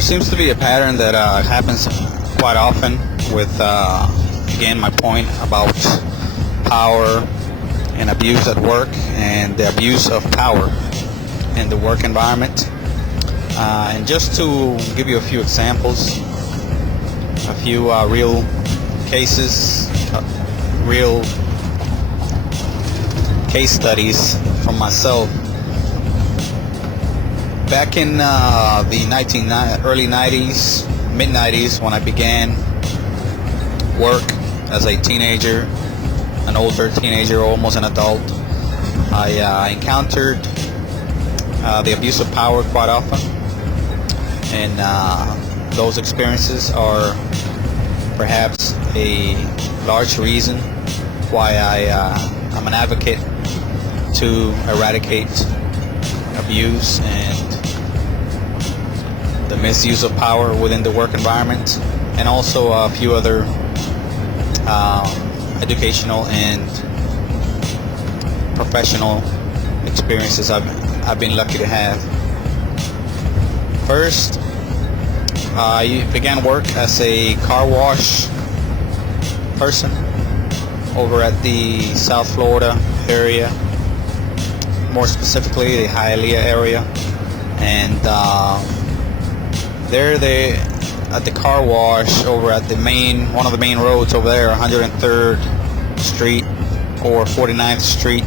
There seems to be a pattern that happens quite often with, again, my point about power and abuse at work and the abuse of power in the work environment. And just to give you a few examples, a few real cases, real case studies from myself. Back in the early 90s, mid 90s, when I began work as a teenager, an older teenager, almost an adult, I encountered the abuse of power quite often, and those experiences are perhaps a large reason why I'm an advocate to eradicate abuse and the misuse of power within the work environment, and also a few other educational and professional experiences I've been lucky to have. First, I began work as a car wash person over at the South Florida area, more specifically the Hialeah area, and at the car wash over at one of the main roads over there, 103rd Street or 49th Street,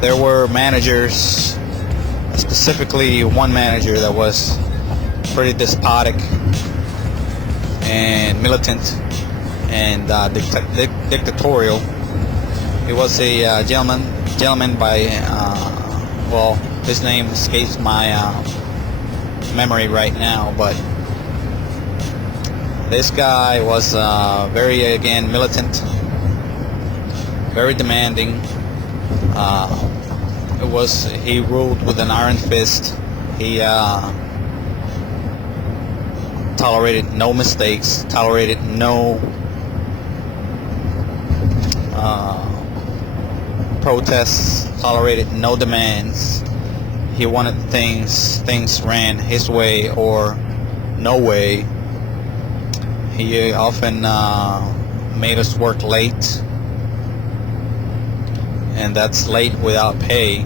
there were managers, specifically one manager that was pretty despotic and militant and dictatorial. He was a gentleman by, his name escapes my memory right now, but this guy was very, again, militant, very demanding. He ruled with an iron fist. He tolerated no mistakes, tolerated no protests, tolerated no demands. He wanted things ran his way or no way. He often made us work late, and that's late without pay,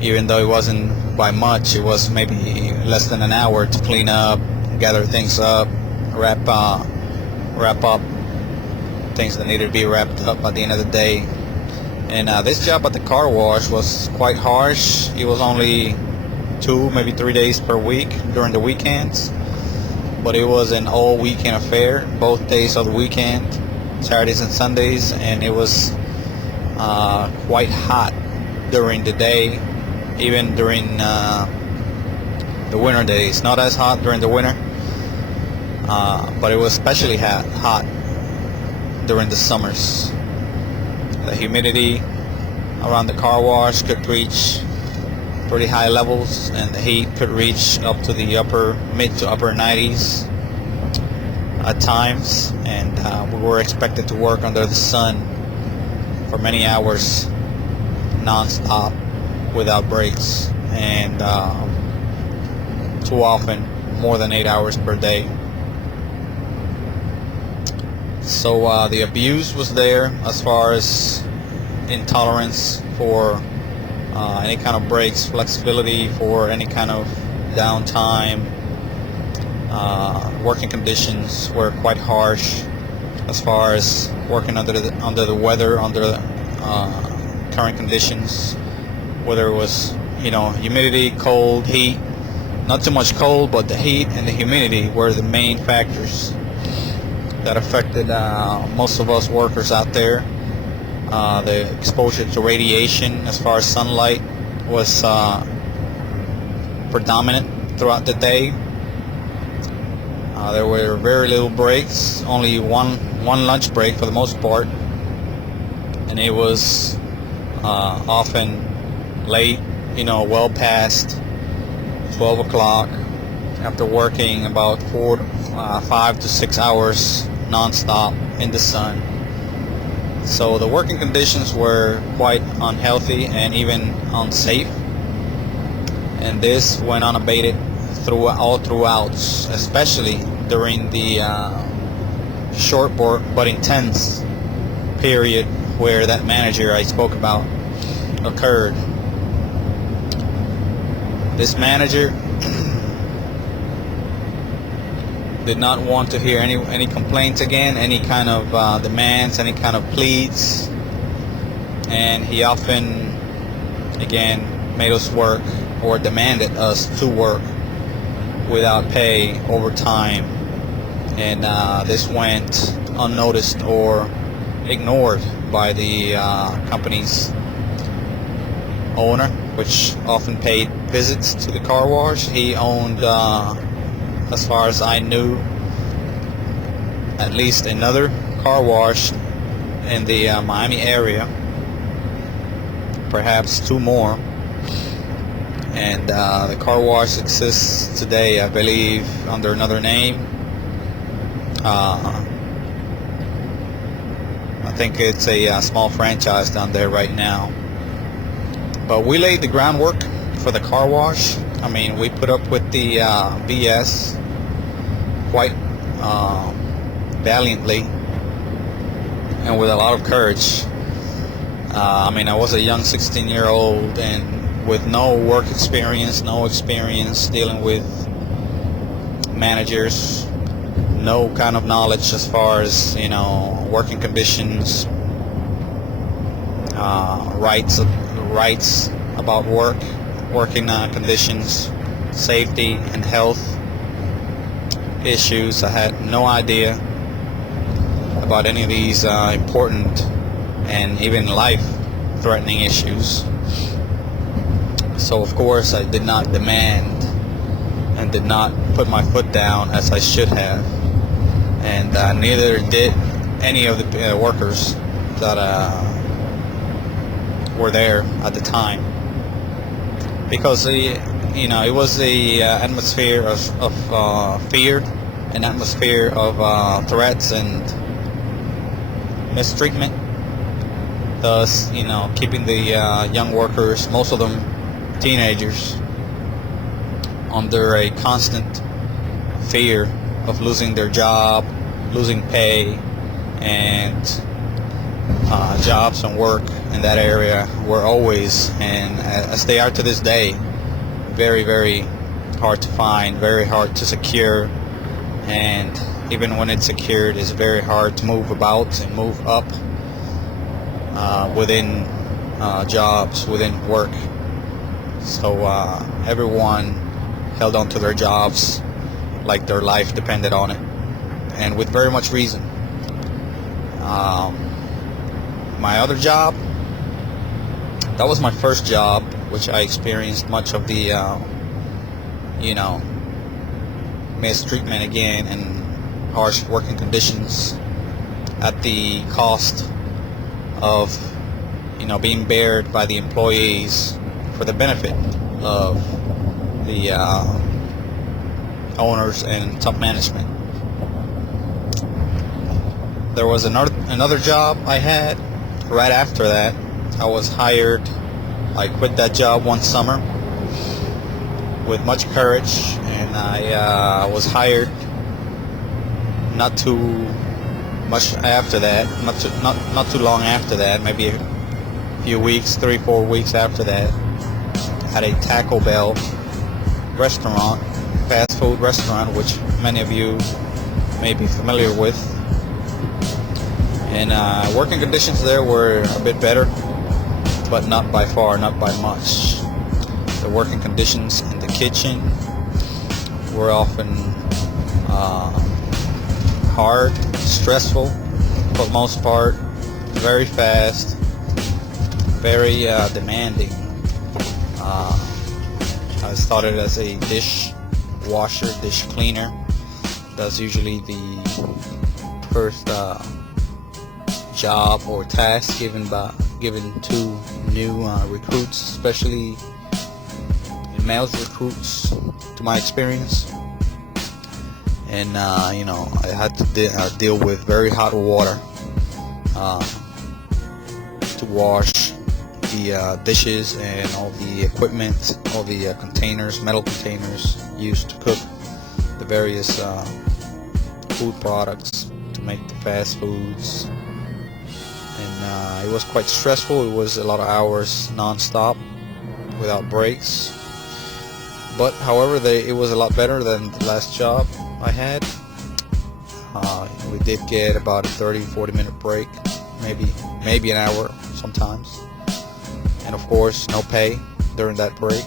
even though it wasn't by much. It was maybe less than an hour to clean up, gather things up, wrap up things that needed to be wrapped up at the end of the day. And this job at the car wash was quite harsh. It was only 2, maybe 3 days per week during the weekends, but it was an all weekend affair, both days of the weekend, Saturdays and Sundays, and it was quite hot during the day, even during the winter days. Not as hot during the winter, but it was especially hot during the summers. The humidity around the car wash could reach pretty high levels, and the heat could reach up to the mid to upper 90s at times, and we were expected to work under the sun for many hours non-stop without breaks, and too often more than 8 hours per day. So the abuse was there as far as intolerance for any kind of breaks, flexibility for any kind of downtime. Working conditions were quite harsh as far as working under the weather, under current conditions, whether it was humidity, cold, heat. Not too much cold, but the heat and the humidity were the main factors that affected most of us workers out there. The exposure to radiation as far as sunlight was predominant throughout the day. There were very little breaks, only one lunch break for the most part, and it was often late, well past 12 o'clock, after working about 5 to 6 hours non-stop in the sun. So the working conditions were quite unhealthy and even unsafe. and this went unabated all throughout, especially during the short but intense period where that manager I spoke about occurred. This manager did not want to hear any complaints again, any kind of demands, any kind of pleas, and he often again made us work or demanded us to work without pay, overtime, and this went unnoticed or ignored by the company's owner, which often paid visits to the car wash. He owned, as far as I knew, at least another car wash in the Miami area, perhaps two more, and the car wash exists today, I believe, under another name. I think it's a small franchise down there right now. But we laid the groundwork for the car wash. I mean, we put up with the BS quite valiantly and with a lot of courage. I mean, I was a young 16-year-old and with no work experience, no experience dealing with managers, no kind of knowledge as far as, you know, working conditions, rights about working conditions, safety and health issues. I had no idea about any of these important and even life-threatening issues. So of course I did not demand and did not put my foot down as I should have, and neither did any of the workers that were there at the time, because it was the atmosphere of fear, an atmosphere of threats and mistreatment, thus keeping the young workers, most of them teenagers, under a constant fear of losing their job, losing pay, and jobs and work in that area were always, and as they are to this day, very, very hard to find, very hard to secure, and even when it's secured, it's very hard to move about and move up within jobs, within work. So everyone held on to their jobs like their life depended on it, and with very much reason. My other job, that was my first job, which I experienced much of the mistreatment again and harsh working conditions at the cost of being bared by the employees for the benefit of the owners and top management. There was another job I had right after that. I was hired. I quit that job one summer with much courage, and I was hired not too much after that, not too long after that, maybe a few weeks, 3-4 weeks after that, at a Taco Bell restaurant, fast food restaurant, which many of you may be familiar with. And working conditions there were a bit better, but not by far, not by much. The working conditions in the kitchen were often hard, stressful, for the most part, very fast, very demanding. I started as a dish washer, dish cleaner. That's usually the first job or task given to new recruits, especially male recruits, to my experience. And I had to deal with very hot water to wash the dishes and all the equipment, all the containers, metal containers used to cook the various food products to make the fast foods. And it was quite stressful. It was a lot of hours non-stop without breaks. But however, it was a lot better than the last job I had. We did get about a 30-40 minute break, maybe an hour sometimes, and of course no pay during that break.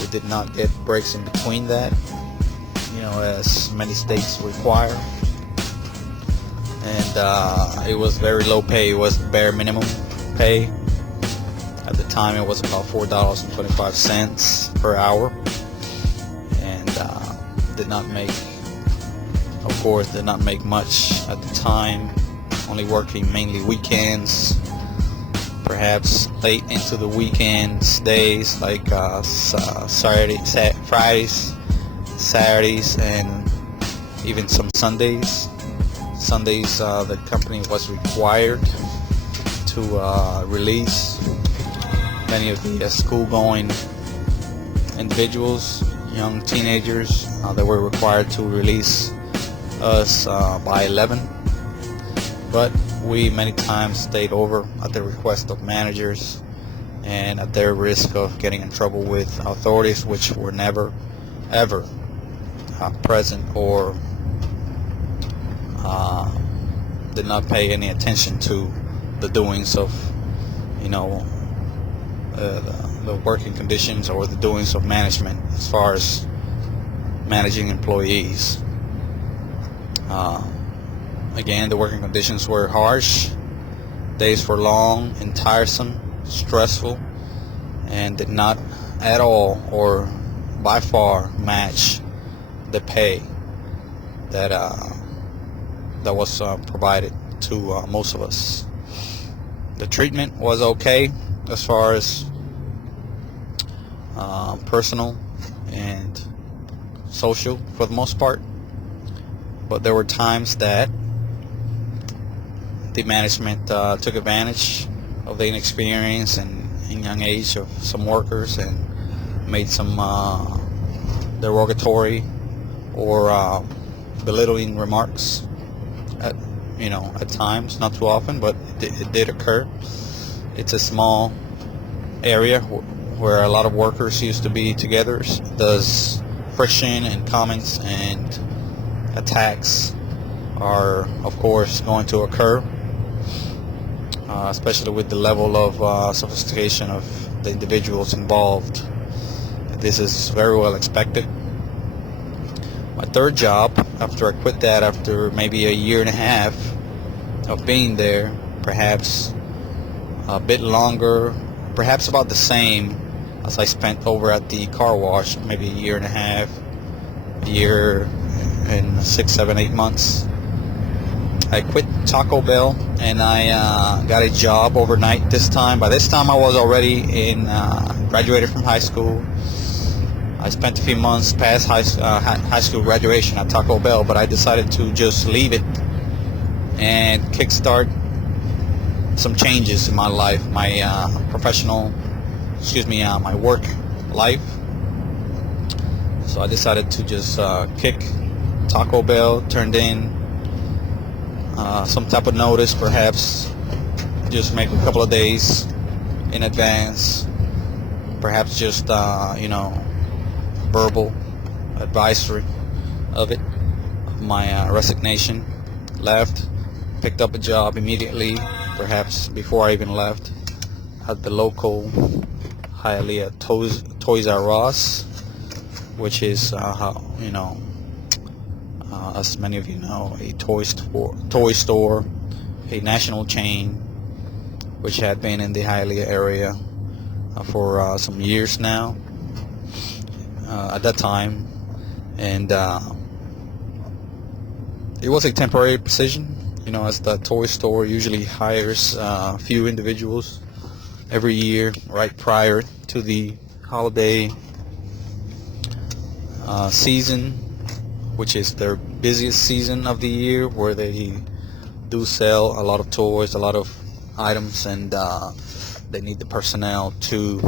We did not get breaks in between that, as many states require. And it was very low pay. It was bare minimum pay. At the time it was about $4.25 per hour, and did not make much at the time, only working mainly weekends, perhaps late into the weekends days, like Fridays, Saturdays, and even some Sundays. The company was required to release many of the school-going individuals, young teenagers. They were required to release us by 11, but we many times stayed over at the request of managers and at their risk of getting in trouble with authorities, which were never ever present or did not pay any attention to the doings of the working conditions or the doings of management as far as managing employees. Again, the working conditions were harsh. Days were long and tiresome, stressful, and did not at all or by far match the pay that was provided to most of us. The treatment was okay as far as personal and social for the most part, but there were times that the management took advantage of the inexperience and young age of some workers and made some derogatory or belittling remarks at times, not too often, but it did occur. It's a small area where a lot of workers used to be together. Thus, friction and comments and attacks are, of course, going to occur, especially with the level of sophistication of the individuals involved. This is very well expected. My third job, after I quit that after maybe a year and a half of being there, perhaps a bit longer, perhaps about the same as I spent over at the car wash, maybe a year and a half, a year and 6, 7, 8 months. I quit Taco Bell and I got a job overnight this time. By this time I was already graduated from high school. I spent a few months past high school graduation at Taco Bell, but I decided to just leave it and kickstart some changes in my life, my my work life. So I decided to just kick Taco Bell, turned in some type of notice, perhaps just make a couple of days in advance, perhaps just verbal advisory of my resignation. Left, picked up a job immediately, perhaps before I even left, at the local Hialeah Toys R Us, which is as many of you know, a toy store, a national chain, which had been in the Hialeah area for some years now at that time. And it was a temporary position, as the toy store usually hires a few individuals every year right prior to the holiday season, which is their busiest season of the year, where they do sell a lot of toys, a lot of items, and they need the personnel to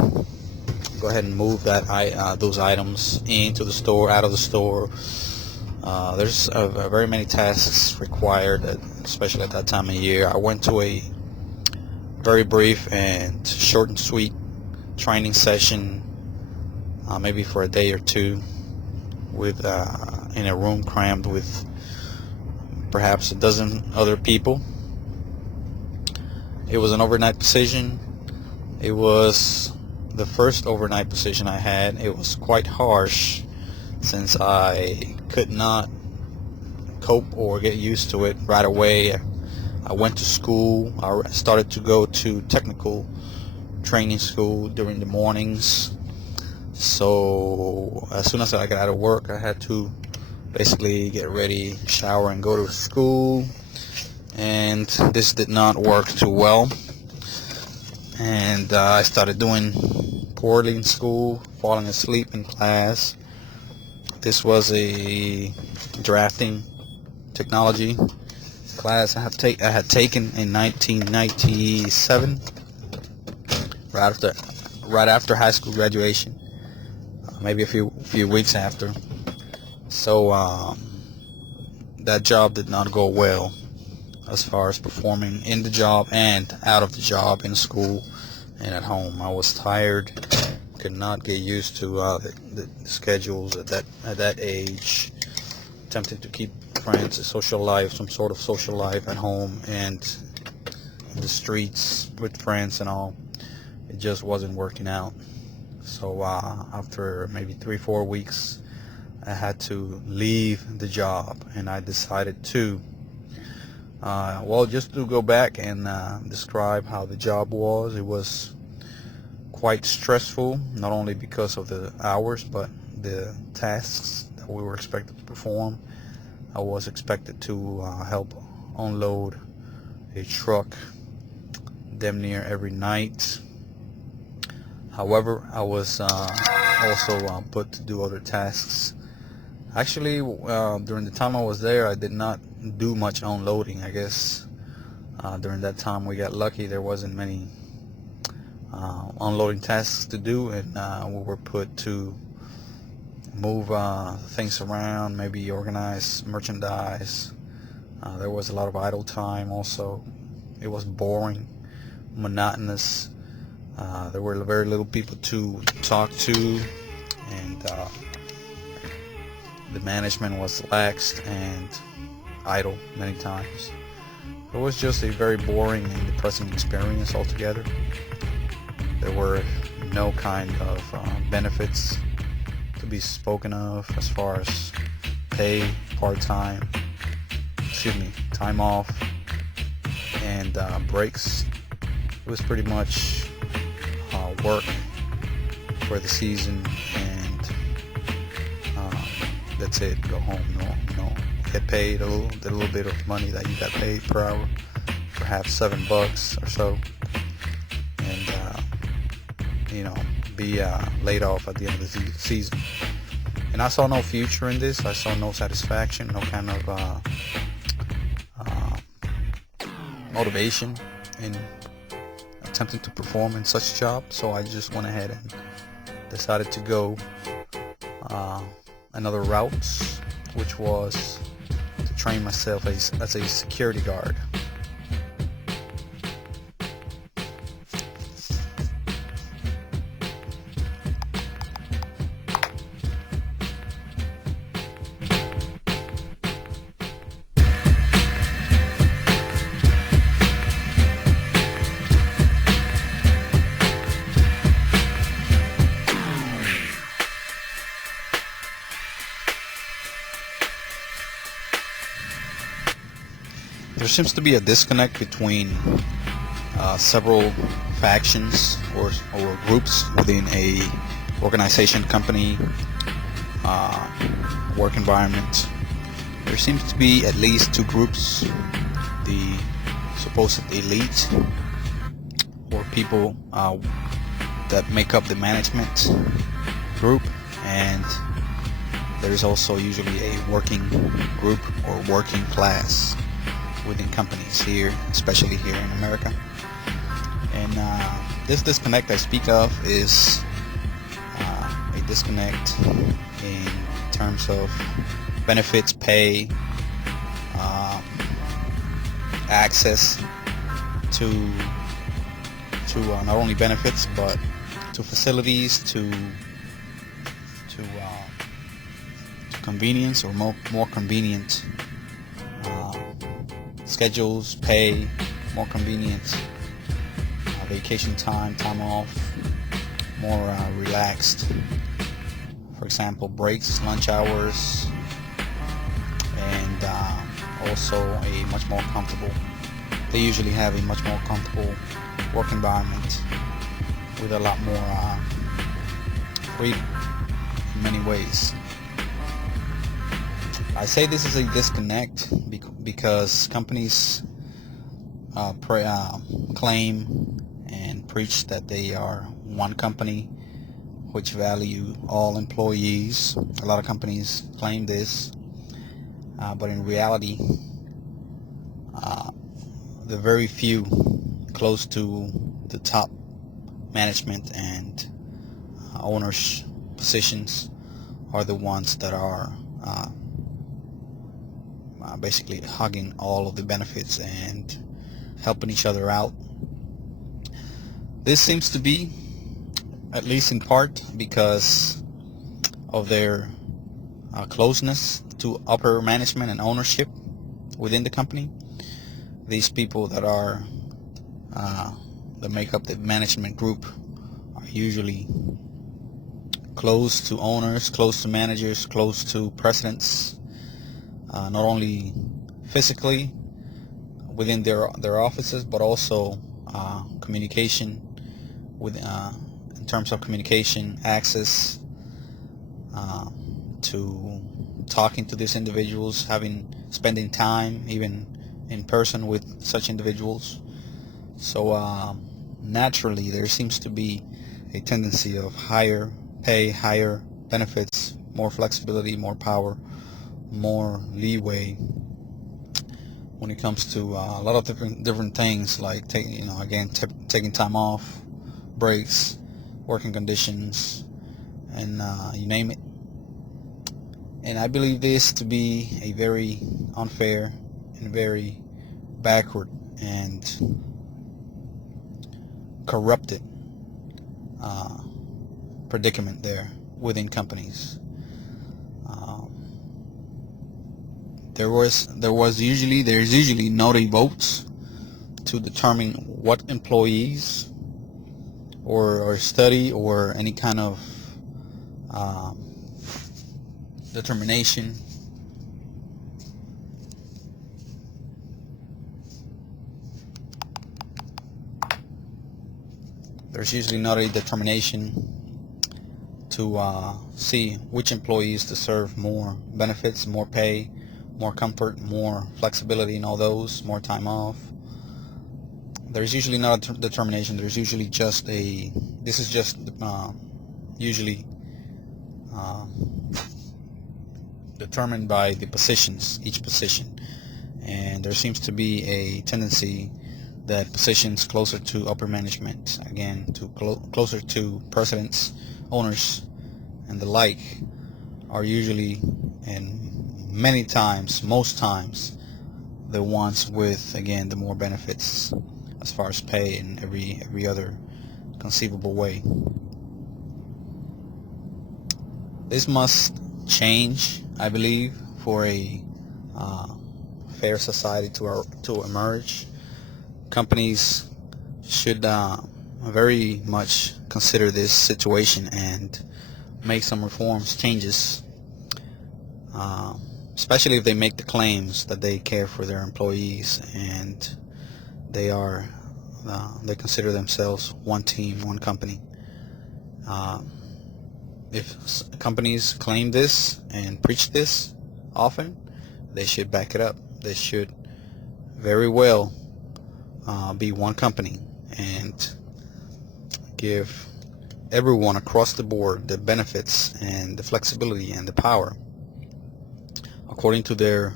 go ahead and move those items into the store, out of the store. There's very many tasks required, especially at that time of year. I went to a very brief and short and sweet training session, maybe for a day or two, with in a room crammed with perhaps a dozen other people. It was an overnight position. It was the first overnight position I had. It was quite harsh since I could not cope or get used to it right away. I went to school. I started to go to technical training school during the mornings. So as soon as I got out of work, I had to basically get ready, shower, and go to school. And this did not work too well. And I started doing poorly in school, falling asleep in class. This was a drafting technology class I had taken in 1997, right after high school graduation, maybe a few weeks after. So that job did not go well as far as performing in the job and out of the job, in school and at home. I was tired, could not get used to the schedules at that age. Attempted to keep friends, a social life, some sort of social life at home and in the streets with friends and all. It just wasn't working out. So after maybe 3-4 weeks, I had to leave the job, and I decided to just to go back and describe how the job was. It was quite stressful, not only because of the hours, but the tasks that we were expected to perform. I was expected to help unload a truck damn near every night. However, I was also put to do other tasks. Actually, during the time I was there, I did not do much unloading. I guess during that time we got lucky. There wasn't many unloading tasks to do, and we were put to move things around, maybe organize merchandise. There was a lot of idle time also. It was boring, monotonous. There were very little people to talk to, and the management was lax and idle many times. It was just a very boring and depressing experience altogether. There were no kind of benefits to be spoken of as far as pay, time off, and breaks. It was pretty much work for the season, and that's it. Go home. No, get paid a little bit of money that you got paid per hour, perhaps $7 or so, and be laid off at the end of the season. And I saw no future in this. I saw no satisfaction, no kind of motivation in attempting to perform in such a job. So I just went ahead and decided to go another route, which was to train myself as a security guard. There seems to be a disconnect between several factions or groups within a organization, company, work environment. There seems to be at least two groups: the supposed elite, or people that make up the management group, and there's also usually a working group or working class within companies here, especially here in America. And This disconnect I speak of is a disconnect in terms of benefits, pay, access to not only benefits but to facilities, to convenience, or more convenient schedules, pay, more convenient vacation time off, more relaxed, for example, breaks, lunch hours, and also a much more comfortable, they usually have a much more comfortable work environment with a lot more freedom in many ways. I say this is a disconnect because companies claim and preach that they are one company which value all employees. A lot of companies claim this, but in reality, the very few close to the top management and owners positions are the ones that are basically hugging all of the benefits and helping each other out. This seems to be, at least in part, because of their closeness to upper management and ownership within the company. These people that are that make up the management group are usually close to owners, close to managers, close to presidents, not only physically within their offices, but also communication with in terms of communication, access to talking to these individuals, spending time even in person with such individuals. So naturally there seems to be a tendency of higher pay, higher benefits, more flexibility, more power, more leeway when it comes to a lot of different things, like taking time off, breaks, working conditions, and you name it. And I believe this to be a very unfair and very backward and corrupted predicament there within companies. There's usually not a votes to determine what employees or study or any kind of determination there's usually not a determination to see which employees deserve more benefits, more pay, more comfort, more flexibility in all those, more time off. There's usually not a determination. There's usually just usually determined by the positions, each position. And there seems to be a tendency that positions closer to upper management, again, closer to presidents, owners, and the like, are usually, and many times, most times, the ones with, again, the more benefits as far as pay and every other conceivable way. This must change, I believe, for a fair society to emerge. Companies should very much consider this situation and make some reforms, changes, especially if they make the claims that they care for their employees and they consider themselves one team, one company. If companies claim this and preach this often, they should back it up. They should very well be one company and give everyone across the board the benefits and the flexibility and the power according to their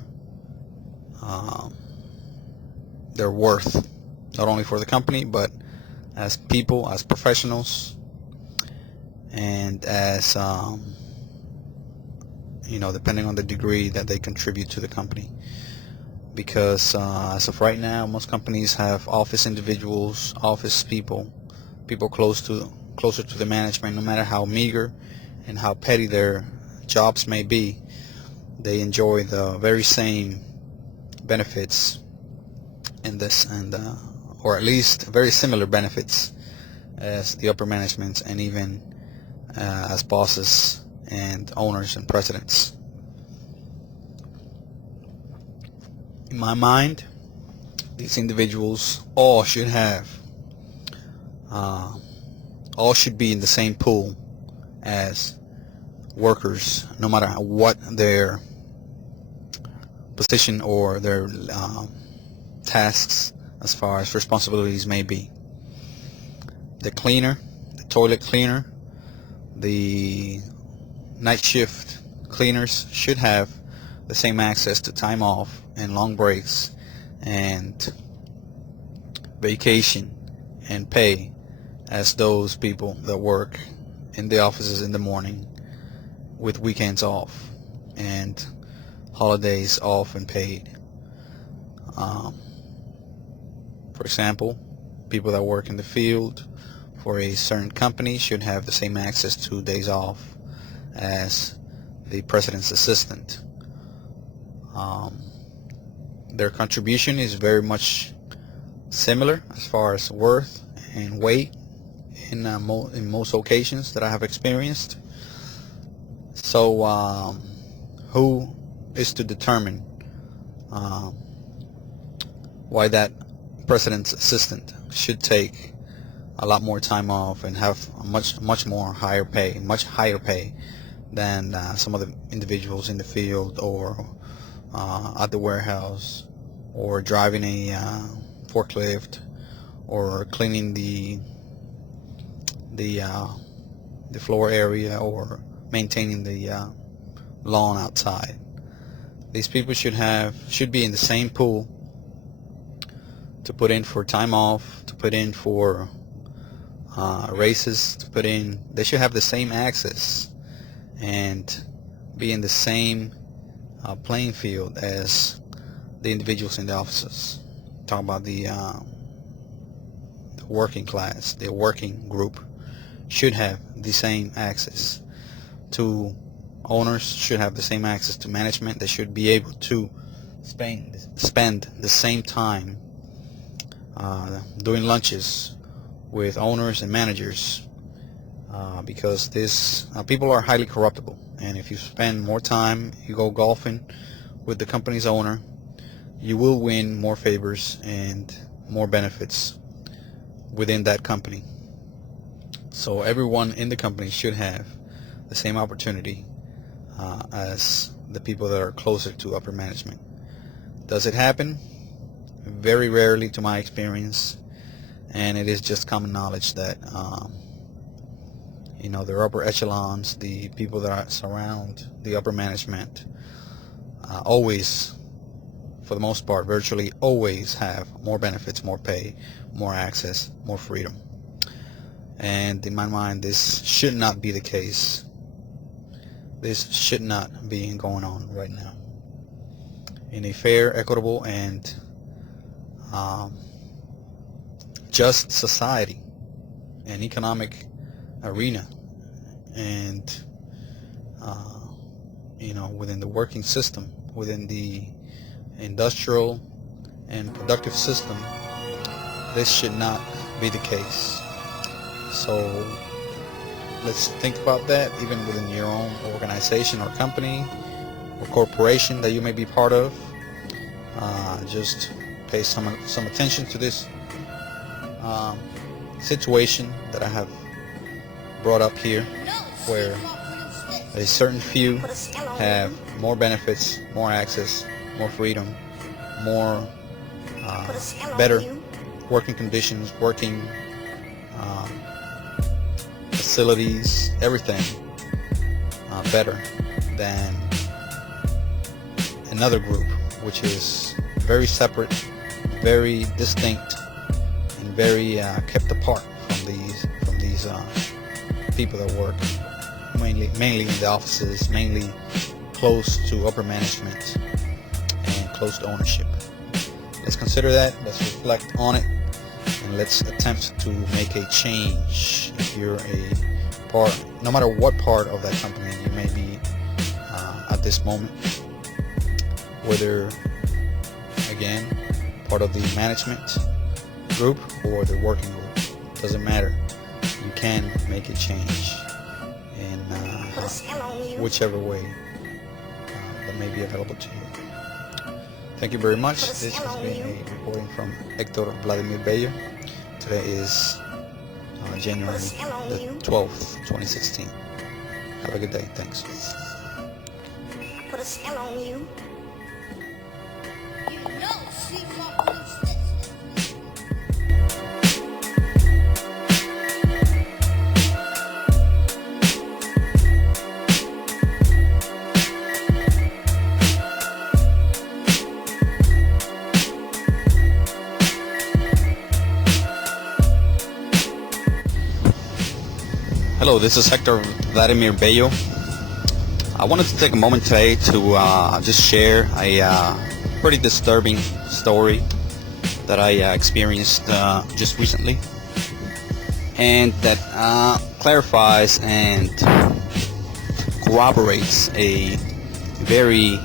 worth, not only for the company but as people, as professionals, and as depending on the degree that they contribute to the company. Because as of right now, most companies have office individuals, office people closer to the management. No matter how meager and how petty their jobs may be, they enjoy the very same benefits in this, or at least very similar benefits as the upper management, and even as bosses and owners and presidents. In my mind, these individuals all should be in the same pool as workers, no matter what their position or their tasks as far as responsibilities may be. The cleaner, the toilet cleaner, the night shift cleaners should have the same access to time off and long breaks and vacation and pay as those people that work in the offices in the morning with weekends off and holidays off and paid. For example, people that work in the field for a certain company should have the same access to days off as the president's assistant. Their contribution is very much similar as far as worth and weight in most occasions that I have experienced. So who is to determine why that president's assistant should take a lot more time off and have a much higher pay than some of the individuals in the field or at the warehouse, or driving a forklift, or cleaning the floor area, or maintaining the lawn outside. These people should be in the same pool to put in for time off, to put in for races, they should have the same access and be in the same playing field as the individuals in the offices. Talking about the working class, the working group should have the same access to owners, should have the same access to management. They should be able to spend the same time doing lunches with owners and managers, because people are highly corruptible, and if you spend more time, you go golfing with the company's owner, you will win more favors and more benefits within that company. So everyone in the company should have the same opportunity as the people that are closer to upper management. Does it happen? Very rarely, to my experience, and it is just common knowledge that their upper echelons, the people that surround the upper management, always, for the most part, virtually always have more benefits, more pay, more access, more freedom. And in my mind, this should not be the case. This should not be going on right now. In a fair, equitable, and just society and economic arena, and within the working system, within the industrial and productive system, this should not be the case. So let's think about that, even within your own organization or company or corporation that you may be part of. Just pay some attention to this situation that I have brought up here, where a certain few have more benefits, more access, more freedom, more better working conditions, working facilities, everything better than another group, which is very separate, very distinct, and very kept apart from these people that work mainly in the offices, mainly close to upper management and close to ownership. Let's consider that. Let's reflect on it, and let's attempt to make a change. If you're a part, no matter what part of that company you may be at this moment, whether again part of the management group or the working group, doesn't matter. You can make a change in whichever way that may be available to you. Thank you very much. This has been a recording from Hector Vladimir Bello. Today is January the 12th, 2016. Have a good day. Thanks. Put a spell on you. You know she won't lose this. Hello, this is Hector Vladimir Bello. I wanted to take a moment today to just share a pretty disturbing story that I experienced just recently, and that clarifies and corroborates a very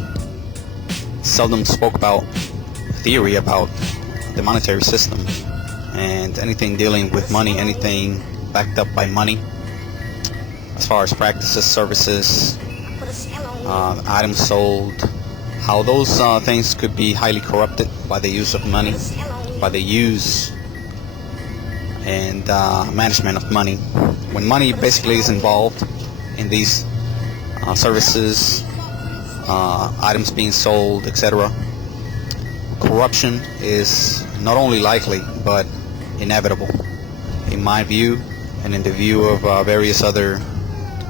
seldom spoke about theory about the monetary system and anything dealing with money, anything backed up by money, as far as practices, services, items sold, how those things could be highly corrupted by the use of money, by the use and management of money. When money basically is involved in these services, items being sold, etc., corruption is not only likely but inevitable, in my view and in the view of various other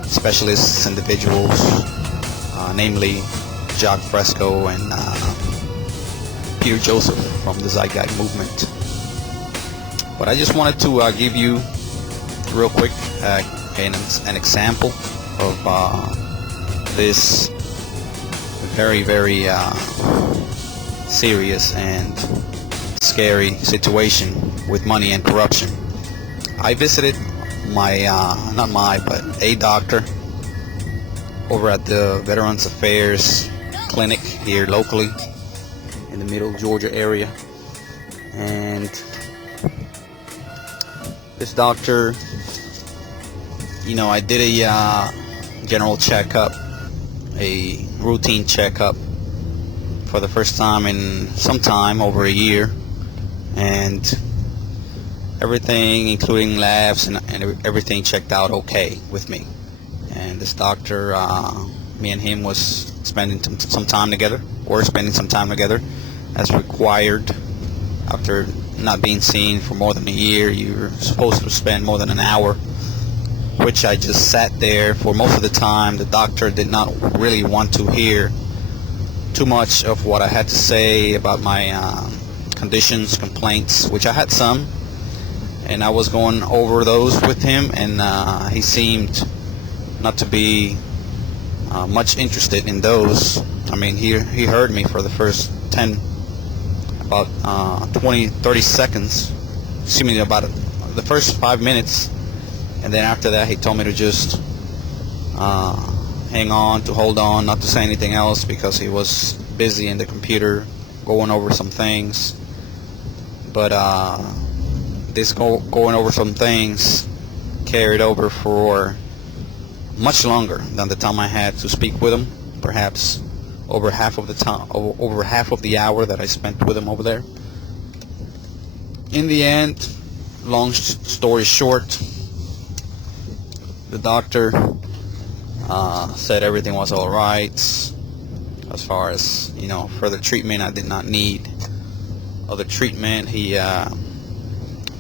specialists, individuals, namely Jacques Fresco and Peter Joseph from the Zeitgeist movement. But I just wanted to give you real quick an example of this very, very serious and scary situation with money and corruption. I visited a doctor over at the Veterans Affairs Clinic here locally in the Middle Georgia area, and this doctor, I did a general checkup, a routine checkup for the first time in some time, over a year, and everything, including labs and everything, checked out okay with me. And this doctor, me and him was spending some time together, as required. After not being seen for more than a year, you're supposed to spend more than an hour, which I just sat there for most of the time. The doctor did not really want to hear too much of what I had to say about my conditions, complaints, which I had some, and I was going over those with him, and he seemed not to be much interested in those. I mean, he heard me for the first 20-30 seconds, assuming about the first 5 minutes, and then after that he told me to just hang on, to hold on, not to say anything else, because he was busy in the computer going over some things. But this going over some things carried over for much longer than the time I had to speak with him, perhaps over half of the time, over half of the hour that I spent with him over there. In the end, long story short, the doctor said everything was all right. As far as, further treatment, I did not need other treatment. He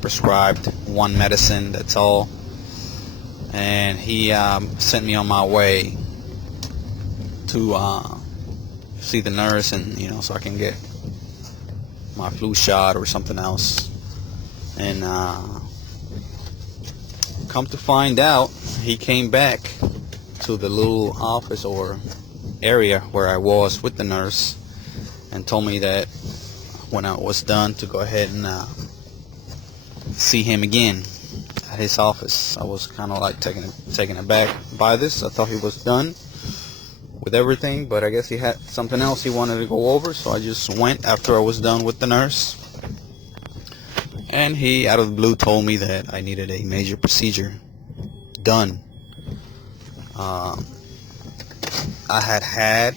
prescribed one medicine, that's all. And he sent me on my way to see the nurse, and so I can get my flu shot or something else. And come to find out, he came back to the little office or area where I was with the nurse and told me that when I was done to go ahead and see him again at his office. I was kind of like taken aback by this. I thought he was done with everything, but I guess he had something else he wanted to go over, so I just went after I was done with the nurse. And he, out of the blue, told me that I needed a major procedure done. I had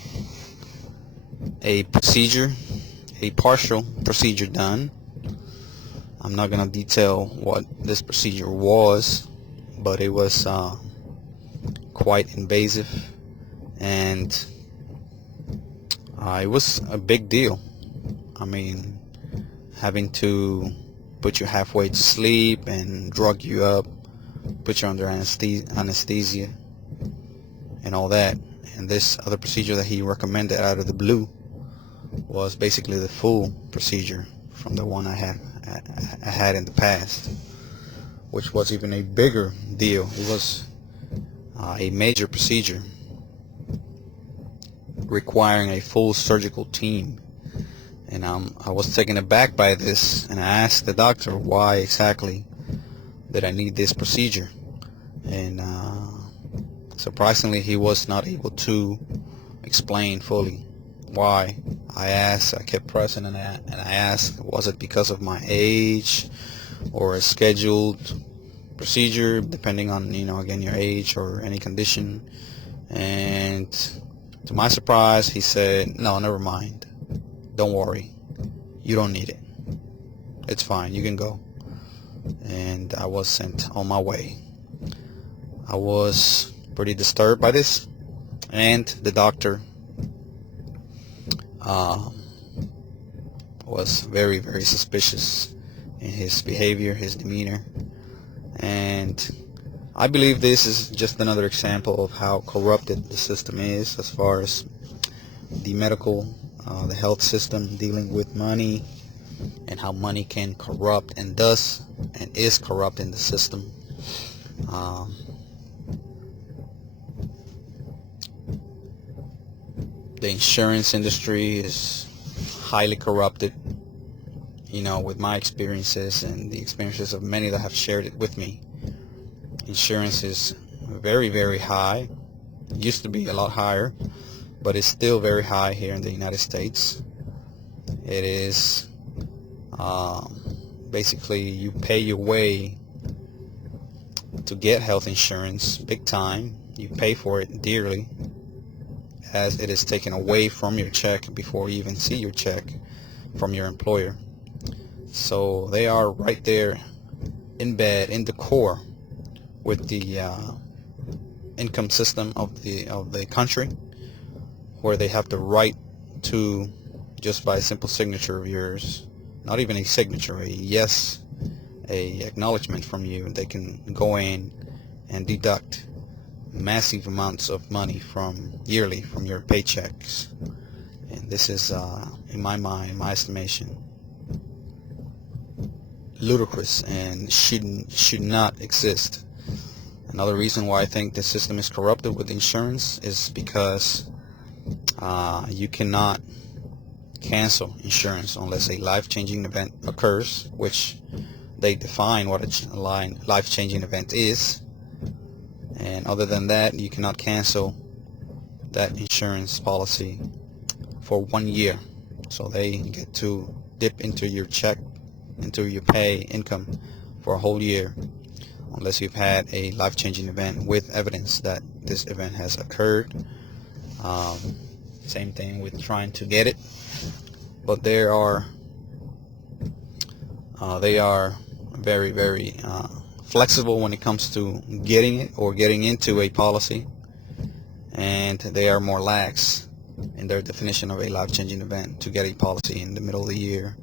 a partial procedure done. I'm not going to detail what this procedure was, but it was quite invasive, and it was a big deal. I mean, having to put you halfway to sleep and drug you up, put you under anesthesia and all that. And this other procedure that he recommended out of the blue was basically the full procedure from the one I had in the past, which was even a bigger deal. It was a major procedure requiring a full surgical team. And I was taken aback by this, and I asked the doctor why exactly did I need this procedure. And surprisingly, he was not able to explain fully why. I kept pressing, and I asked, was it because of my age or a scheduled procedure, depending on, again, your age or any condition. And to my surprise, he said, no, never mind. Don't worry. You don't need it. It's fine. You can go. And I was sent on my way. I was pretty disturbed by this, and the doctor was very, very suspicious in his behavior, his demeanor, and I believe this is just another example of how corrupted the system is as far as the the health system dealing with money, and how money can corrupt and does and is corrupting the system. The insurance industry is highly corrupted, with my experiences and the experiences of many that have shared it with me. Insurance is very, very high. It used to be a lot higher, but it's still very high here in the United States. It is basically you pay your way to get health insurance big time. You pay for it dearly, as it is taken away from your check before you even see your check from your employer. So they are right there in bed, in the core, with the income system of the country, where they have the right to, just by a simple signature of yours, not even a signature, a acknowledgement from you, they can go in and deduct massive amounts of money yearly from your paychecks. And this is, in my mind, in my estimation, ludicrous and should not exist. Another reason why I think the system is corrupted with insurance is because you cannot cancel insurance unless a life-changing event occurs, which they define what a life-changing event is. And other than that, you cannot cancel that insurance policy for 1 year. So they get to dip into your check, into your pay income for a whole year, unless you've had a life-changing event with evidence that this event has occurred. Same thing with trying to get it, but they are very, very flexible when it comes to getting it or getting into a policy, and they are more lax in their definition of a life-changing event to get a policy in the middle of the year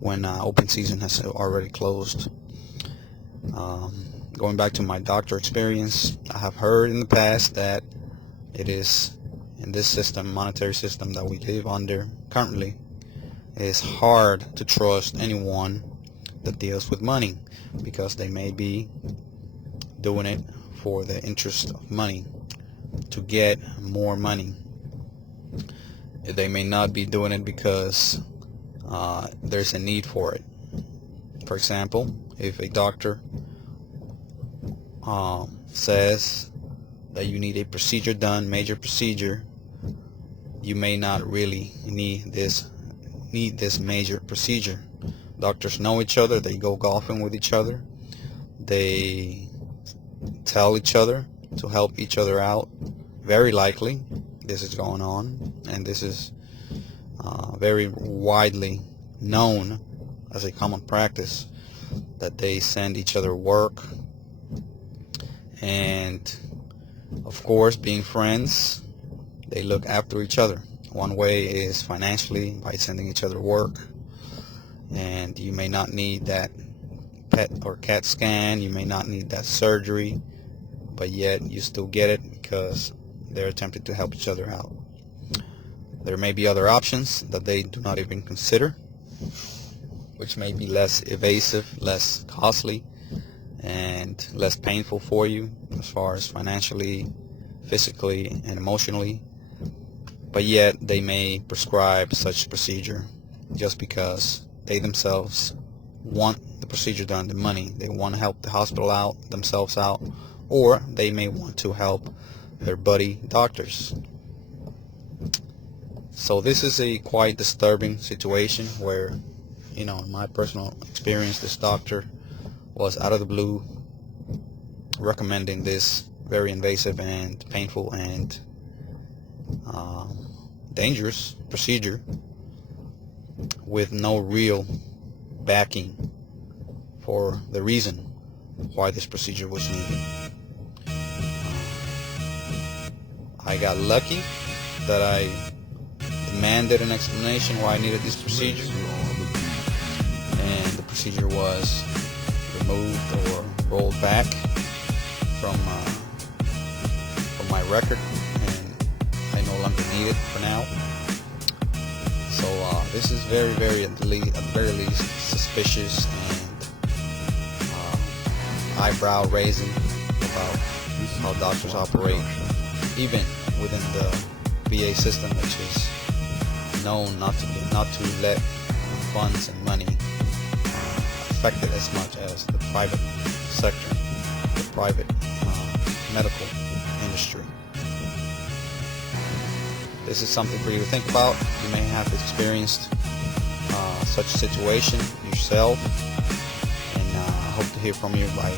when open season has already closed. Going back to my doctor experience, I have heard in the past that it is in this system, monetary system that we live under currently, it is hard to trust anyone that deals with money, because they may be doing it for the interest of money, to get more money. They may not be doing it because there's a need for it. For example, if a doctor says that you need a procedure done, major procedure, you may not really need this major procedure. Doctors know each other, they go golfing with each other, they tell each other to help each other out. Very likely this is going on, and this is very widely known as a common practice, that they send each other work. And of course, being friends, they look after each other. One way is financially, by sending each other work, and you may not need that PET or CAT scan, you may not need that surgery, but yet you still get it because they're attempting to help each other out. There may be other options that they do not even consider, which may be less invasive, less costly, and less painful for you as far as financially, physically, and emotionally. But yet they may prescribe such procedure just because they themselves want the procedure done, the money. They want to help the hospital out, themselves out, or they may want to help their buddy doctors. So this is a quite disturbing situation where, in my personal experience, this doctor was out of the blue recommending this very invasive and painful and dangerous procedure with no real backing for the reason why this procedure was needed. I got lucky that I demanded an explanation why I needed this procedure, and the procedure was removed or rolled back from my record, and I no longer need it for now. So this is very, very, at the very least, suspicious and eyebrow raising about how doctors operate, even within the VA system, which is known not to let funds and money affect it as much as the private sector, the private medical industry. This is something for you to think about. You may have experienced such a situation yourself, and I hope to hear from you by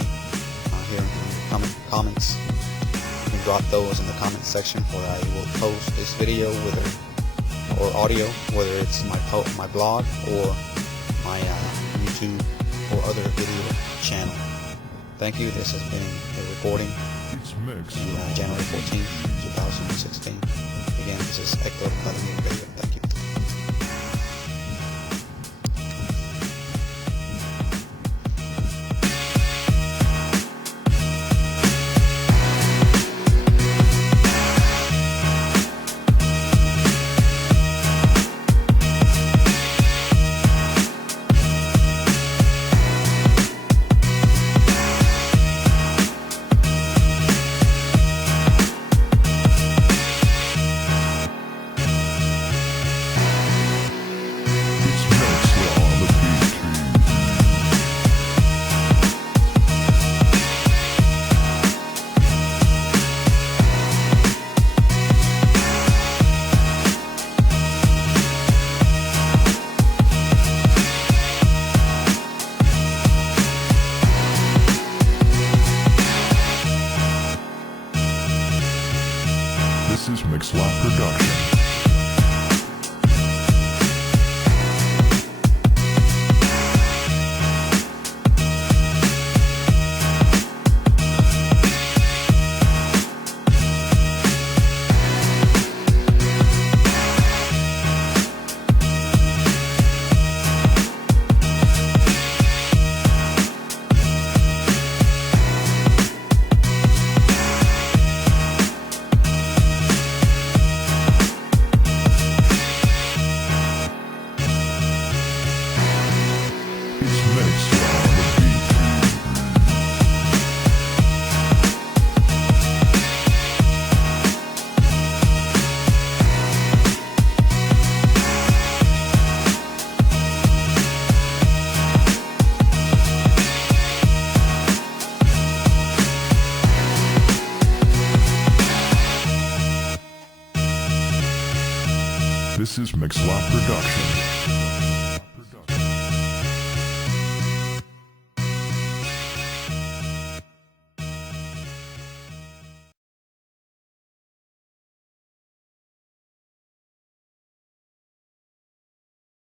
hearing from your comments. You can drop those in the comment section, where I will post this video or audio, whether it's my blog or my YouTube or other video channel. Thank you. This has been a recording January 14th, 2016. Again, this is Hector Vladimir. Thank you. Mixes Mixlot Production.